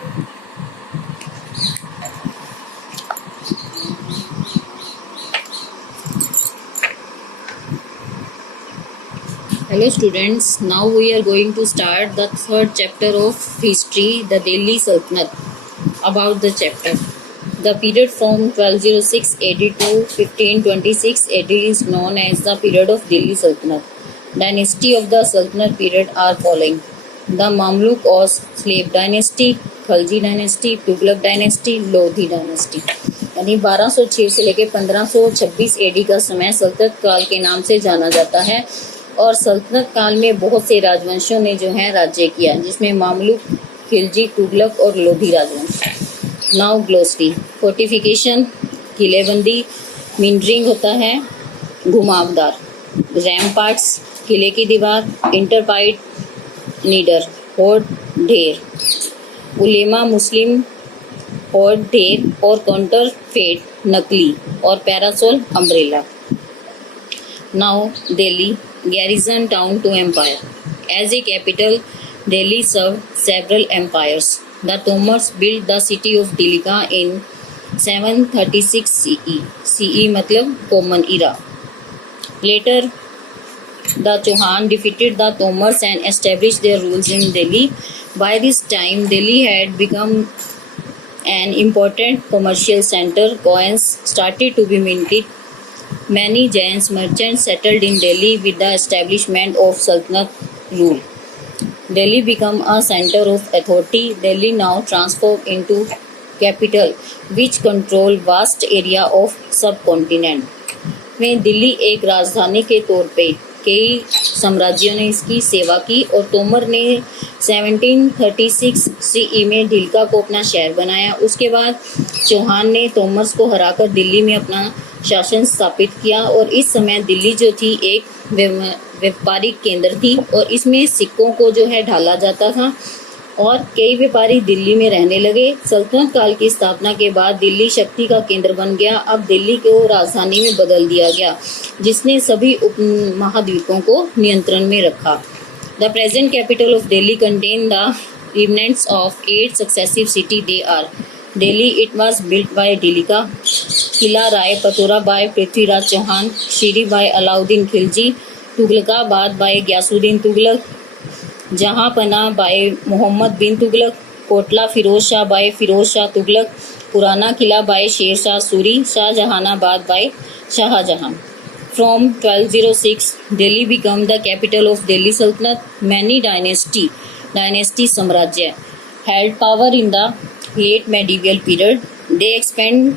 Hello students, now we are going to start the third chapter of history, the Delhi Sultanate. About the chapter. The period from 1206 AD to 1526 AD is known as the period of Delhi Sultanate. Dynasty of the Sultanate period are following. The Mamluk or slave dynasty, Khalji dynasty, Tughlaq dynasty, Lodhi dynasty. यानी 1206 से लेकर 1526 AD का समय सल्तनत काल के नाम से जाना जाता है और सल्तनत काल में बहुत से राजवंशों ने जो है राज्य किया, जिसमें मामलुक, खिलजी, तुगलक और लोधी राजवंश। Now glossary. फोर्टिफिकेशन, किलेबंदी, मिनरिंग होता है घुमावदार, रैमपार्ट्स किले की दीवार, इंटरपाइट नीडर, होड़ ढेर, उलेमा मुस्लिम होड़ ढेर और काउंटर फेट नकली और parasol umbrella. Now Delhi, garrison town to empire. As a capital, Delhi served several empires. The Tomars built the city of Dilika in 736 CE. CE मतलब Common Era. Later, the Chauhan defeated the Tomars and established their rules in Delhi. By this time, Delhi had become an important commercial center. Coins started to be minted. Many Jain merchants settled in Delhi with the establishment of Sultanate rule. Delhi became a center of authority. Delhi now transformed into capital, which controlled vast area of subcontinent. में दिल्ली एक राजधानी के तौर पे कई साम्राज्यों ने इसकी सेवा की और तोमर ने 1736 CE में ढिलका को अपना शहर बनाया। उसके बाद चौहान ने तोमर्स को हराकर दिल्ली में अपना शासन स्थापित किया और इस समय दिल्ली जो थी एक व्यापारिक केंद्र थी और इसमें सिक्कों को जो है ढाला जाता था और कई व्यापारी दिल्ली में रहने लगे। सल्तनत काल की स्थापना के बाद दिल्ली शक्ति का केंद्र बन गया। अब दिल्ली को राजधानी में बदल दिया गया, जिसने सभी उपमहाद्वीपों को नियंत्रण में रखा। The present capital of Delhi contain the remnants of 8 successive city. They are Delhi, it was built by Dhillika, Qila Rai Pithora by Prithviraj Chauhan, Siri by Alauddin Khilji, Tughlakabad by Ghiyasuddin Tughlaq, Jahanpanah by Mohammad bin Tughlaq, Kotla Firoz Shah by Firoz Shah Tughlaq, Purana Qila by Sher Shah Suri, Shahjahanabad by Shahjahan. From 1206, Delhi became the capital of Delhi Sultanate. Many dynasty साम्राज्य held power in the late medieval period. They expanded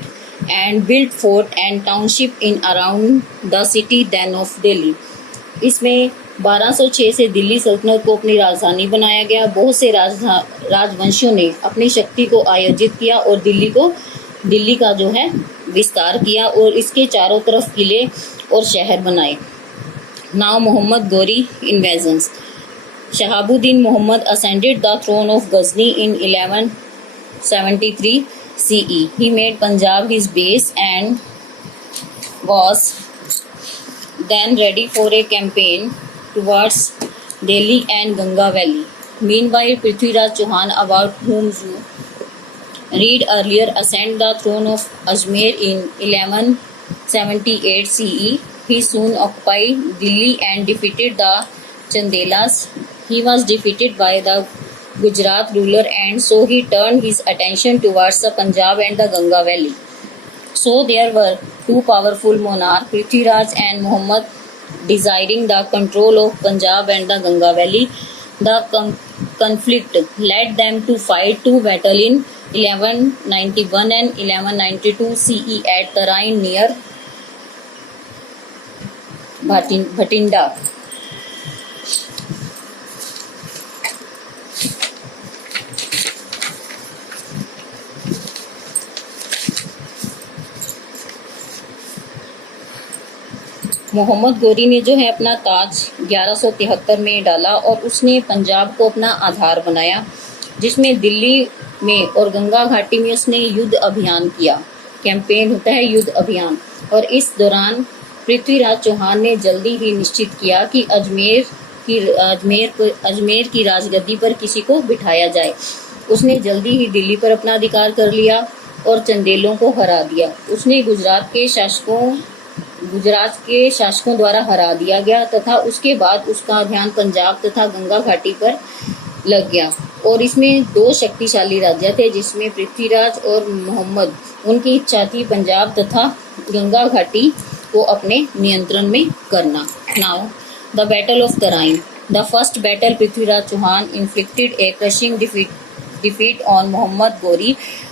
and built fort and township in around the city then of Delhi. इसमें 1206 से दिल्ली सल्तनत को अपनी राजधानी बनाया गया। बहुत से राजवंशों ने अपनी शक्ति को आयोजित किया और दिल्ली का जो है विस्तार किया और इसके चारों तरफ किले और शहर बनाए। Now Mohammad Ghori invasions. Shahabuddin Mohammad ascended the throne of Ghazni in 1173 CE. He made Punjab his base and was then ready for a campaign towards Delhi and Ganga Valley. Meanwhile, Prithviraj Chauhan, about whom you read earlier, ascended the throne of Ajmer in 1178 CE. He soon occupied Delhi and defeated the Chandelas. He was defeated by the Gujarat ruler and so he turned his attention towards the Punjab and the Ganga Valley. So there were two powerful monarchs, Prithviraj and Muhammad, desiring the control of Punjab and the Ganga Valley. The conflict led them to fight two battles in 1191 and 1192 CE at Tarain near Bhatinda. Mohammad Ghori ने जो है अपना ताज 1173 में डाला और उसने पंजाब को अपना आधार बनाया, जिसमें दिल्ली में और गंगा घाटी में उसने युद्ध अभियान किया। कैंपेन होता है युद्ध अभियान। और इस दौरान पृथ्वीराज चौहान ने जल्दी ही निश्चित किया कि अजमेर की राजगद्दी पर किसी को बिठाया जाए। उसने जल्दी ही दिल्ली पर अपना अधिकार कर लिया और चंदेलों को हरा दिया। उसने गुजरात के शासकों द्वारा हरा दिया गया तथा उसके बाद उसका ध्यान पंजाब तथा गंगा घाटी पर लग गया और इसमें दो शक्तिशाली राजा थे जिसमें पृथ्वीराज और मोहम्मद। उनकी इच्छा थी पंजाब तथा गंगा घाटी को अपने नियंत्रण में करना। Now the battle of Tarain. The first battle Prithviraj Chauhan inflicted a crushing defeat on Muhammad Ghori,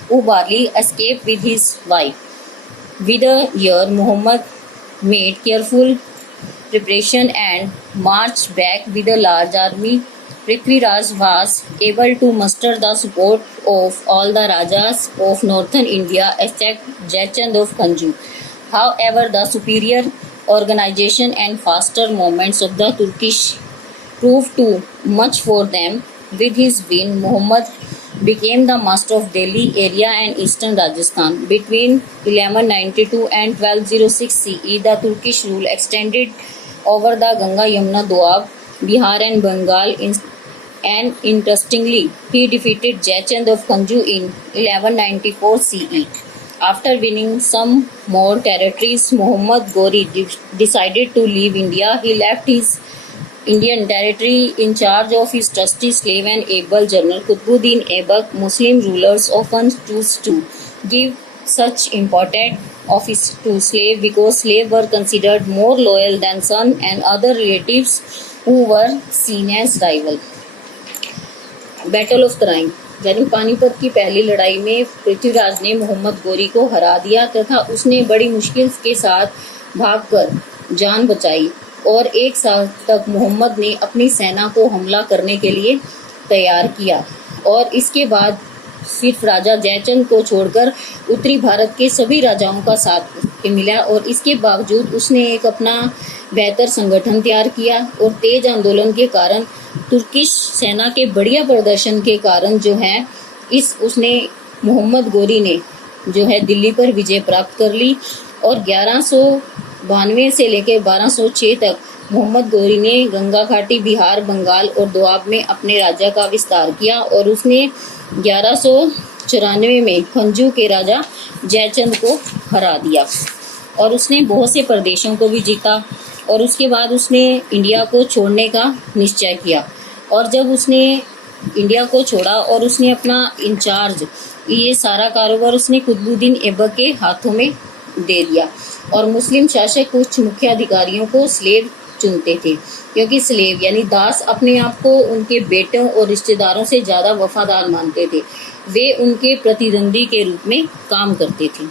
who barely escaped with his wife. With a year, Muhammad made careful preparation and marched back with a large army. Prithviraj was able to muster the support of all the Rajas of northern India except Jaichand of Kanju. However, the superior organization and faster movements of the Turkish proved too much for them. With his win, Muhammad became the master of Delhi area and eastern Rajasthan. Between 1192 and 1206 CE, the Turkish rule extended over the Ganga, Yamuna, Doab, Bihar and Bengal. And interestingly, he defeated Jaichand of Kanju in 1194 CE. After winning some more territories, Muhammad Ghori decided to leave India. He left his Indian territory in charge of his trusty slave and able general Qutbuddin Aibak. Muslim rulers often choose to give such important office to slave because slaves were considered more loyal than son and other relatives who were seen as rival. Battle of Tarain. यानी पानीपत की पहली लड़ाई में पृथ्वीराज ने मोहम्मद गोरी को हरा दिया तथा उसने बड़ी मुश्किल के साथ भागकर जान बचाई और एक साल तक मोहम्मद ने अपनी सेना को हमला करने के लिए तैयार किया और इसके बाद सिर्फ राजा जयचंद को छोड़कर उत्तरी भारत के सभी राजाओं का साथ मिला और इसके बावजूद उसने एक अपना बेहतर संगठन तैयार किया और तेज आंदोलन के कारण तुर्किश सेना के बढ़िया प्रदर्शन के कारण जो है उसने मोहम्मद गोरी ने जो है दिल्ली पर विजय प्राप्त कर ली और 1192 से लेकर 1206 तक मोहम्मद गोरी ने गंगा घाटी, बिहार, बंगाल और दोआब में अपने राज्य का विस्तार किया और उसने 1194 में खंजू के राजा जयचंद को हरा दिया और उसने बहुत से प्रदेशों को भी जीता और उसके बाद उसने इंडिया को छोड़ने का निश्चय किया और जब उसने इंडिया को छोड़ा और उसने अपना इंचार्ज ये सारा कारोबार उसने कुतुबुद्दीन ऐबक के हाथों में दे दिया और मुस्लिम शासक कुछ मुख्य अधिकारियों को स्लेव चुनते थे क्योंकि स्लेव यानी दास अपने आप को उनके बेटों और रिश्तेदारों से ज़्यादा वफादार मानते थे। वे उनके प्रतिद्वंदी के रूप में काम करते थे।